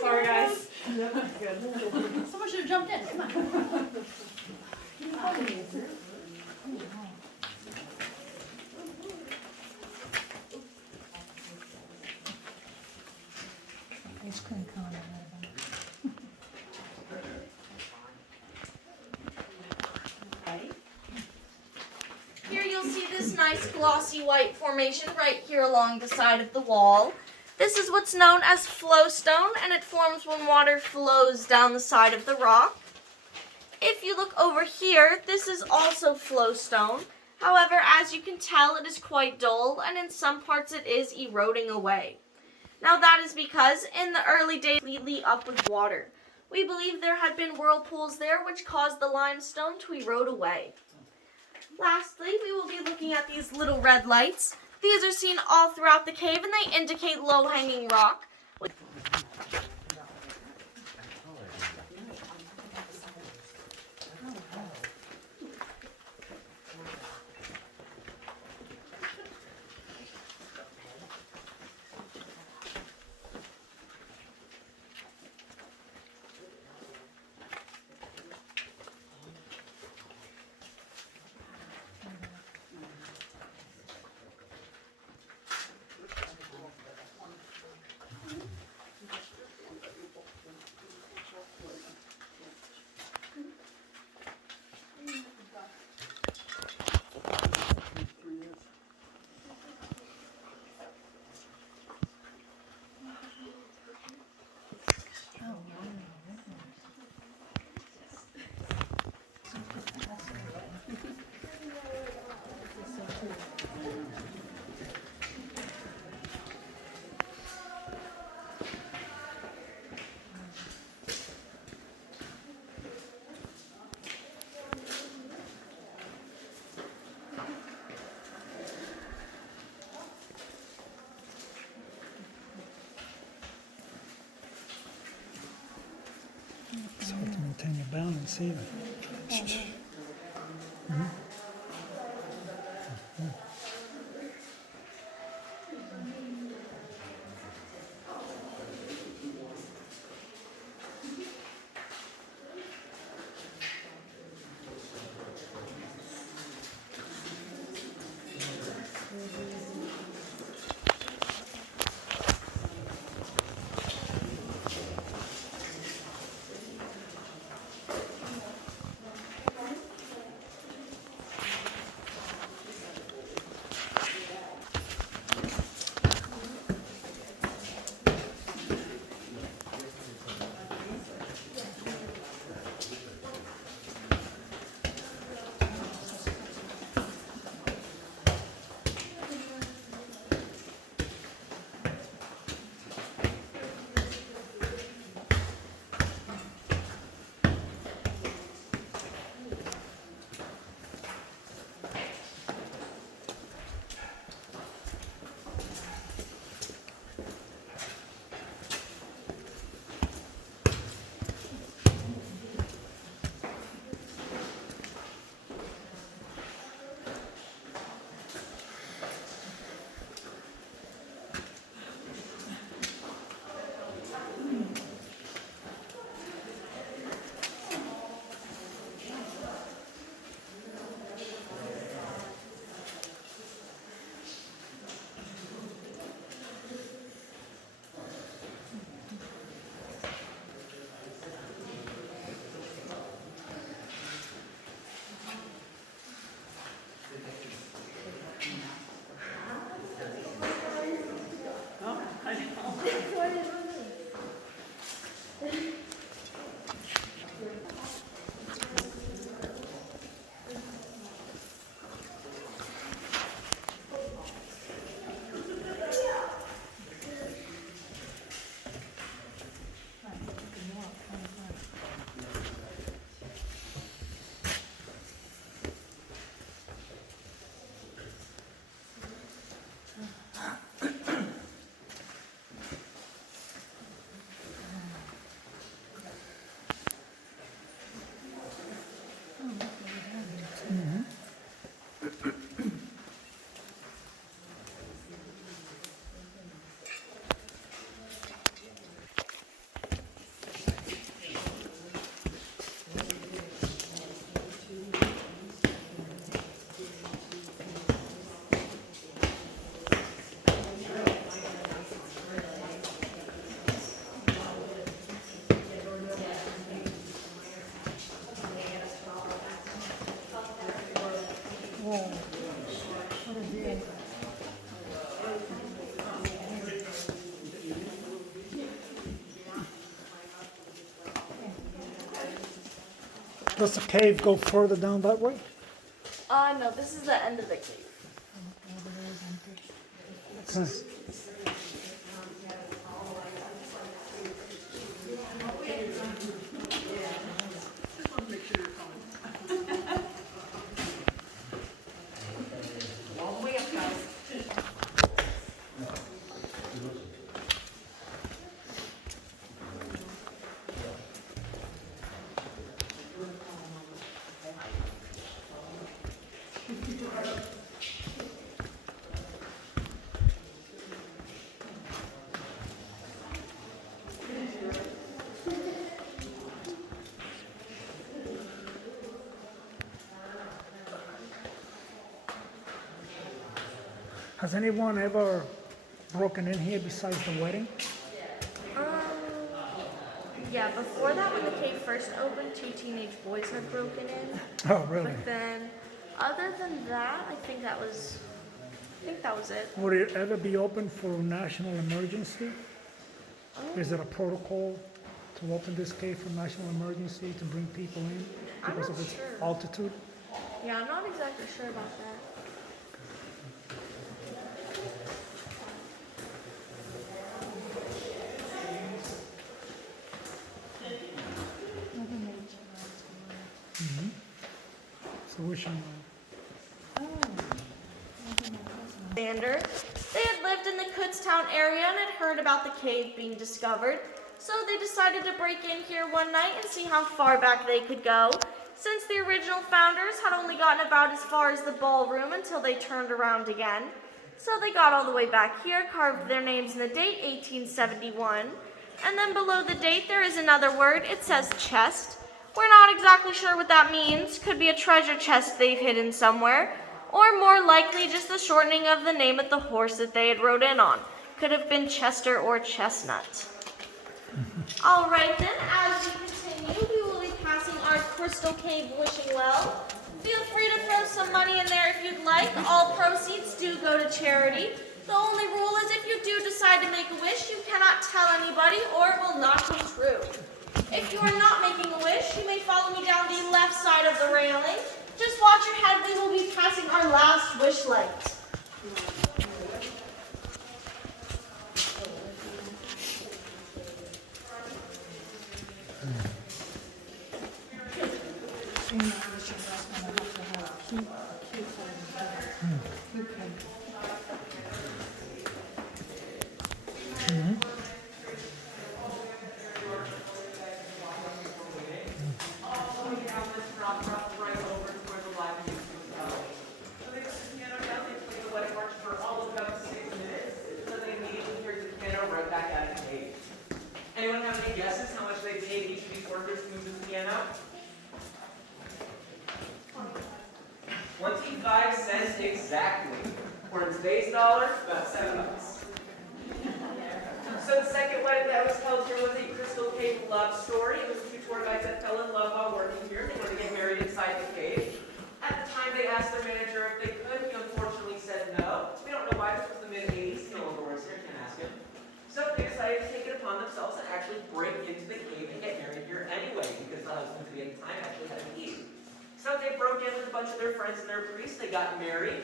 Sorry, guys. Someone should have jumped in. Come on. Ice cream cone. Here you'll see this nice glossy white formation right here along the side of the wall. This is what's known as flowstone, and it forms when water flows down the side of the rock. If you look over here, this is also flowstone. However, as you can tell, it is quite dull, and in some parts it is eroding away. Now that is because in the early days, completely up with water. We believe there had been whirlpools there which caused the limestone to erode away. Lastly, we will be looking at these little red lights. These are seen all throughout the cave and they indicate low-hanging rock. It's hard to maintain your balance even. Does the cave go further down that way? No, this is the end of the cave. Okay. Has anyone ever broken in here besides the wedding? Yeah, before that, when the cave first opened, 2 teenage boys had broken in. Oh, really? But then, other than that, I think that was it. Would it ever be open for national emergency? Is it a protocol to open this cave for national emergency to bring people in I'm because not of its sure. altitude? Yeah, I'm not exactly sure about that. So we should Alexander. They had lived in the Kutztown area and had heard about the cave being discovered, so they decided to break in here one night and see how far back they could go. Since the original founders had only gotten about as far as the ballroom until they turned around again. So they got all the way back here, carved their names in the date 1871, and then below the date there is another word. It says chest. We're not exactly sure what that means. Could be a treasure chest they've hidden somewhere, or more likely just the shortening of the name of the horse that they had rode in on. Could have been Chester or Chestnut. All right then, as we continue, we will be passing our Crystal Cave Wishing Well. Feel free to throw some money in there if you'd like. All proceeds do go to charity. The only rule is if you do decide to make a wish, you cannot tell anybody or it will not come true. If you are not making a wish, you may follow me down the left side of the railing. Just watch your head, we will be passing our last wish light. Anyone have any guesses how much they paid each of these workers to move this piano? 25 cents exactly. Or in today's dollars, about $7. So the second wedding that was held here was a Crystal Cave love story. It was 2 tour guides that fell in love while working here. They wanted to get married inside the cave. At the time, they asked their manager if they could. He unfortunately said no. We don't know why. This was the mid-'80s. He no longer works here. Can't ask him. So they decided to take it upon themselves and actually break into the cave and get married here anyway, because the husband at the time actually had a key. So they broke in with a bunch of their friends and their priests. They got married.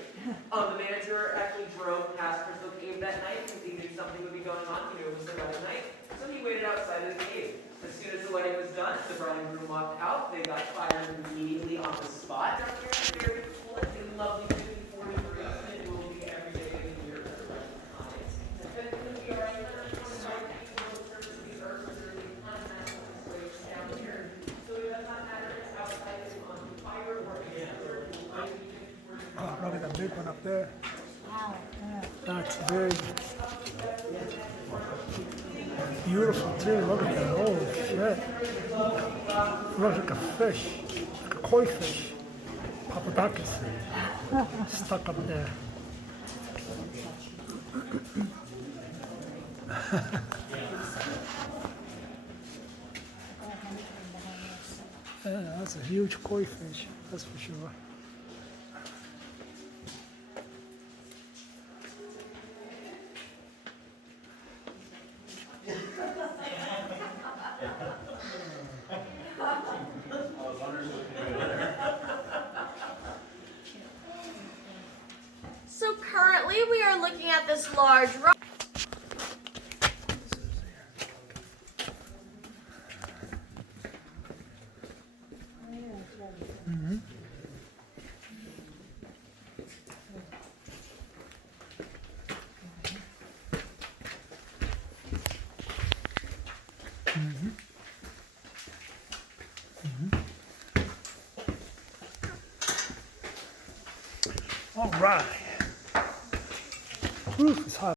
The manager actually drove past Crystal Cave that night because he knew something would be going on. He knew it was the wedding night. So he waited outside of the cave. As soon as the wedding was done, the bride and groom walked out. They got fired immediately on the spot. Down here in very cool and lovely 54 degrees, and it will be every day of the year for the rest of the time. But it's going to be all right. Oh, look at the big one up there. Wow. Yeah. That's big. Beautiful too. Look at that. Holy shit. Looks like a fish. Like a koi fish. Papadakis. Stuck up there. Yeah, that's a huge koi fish. That's for sure. Currently, we are looking at this large rock. All right. Ooh, it's hot.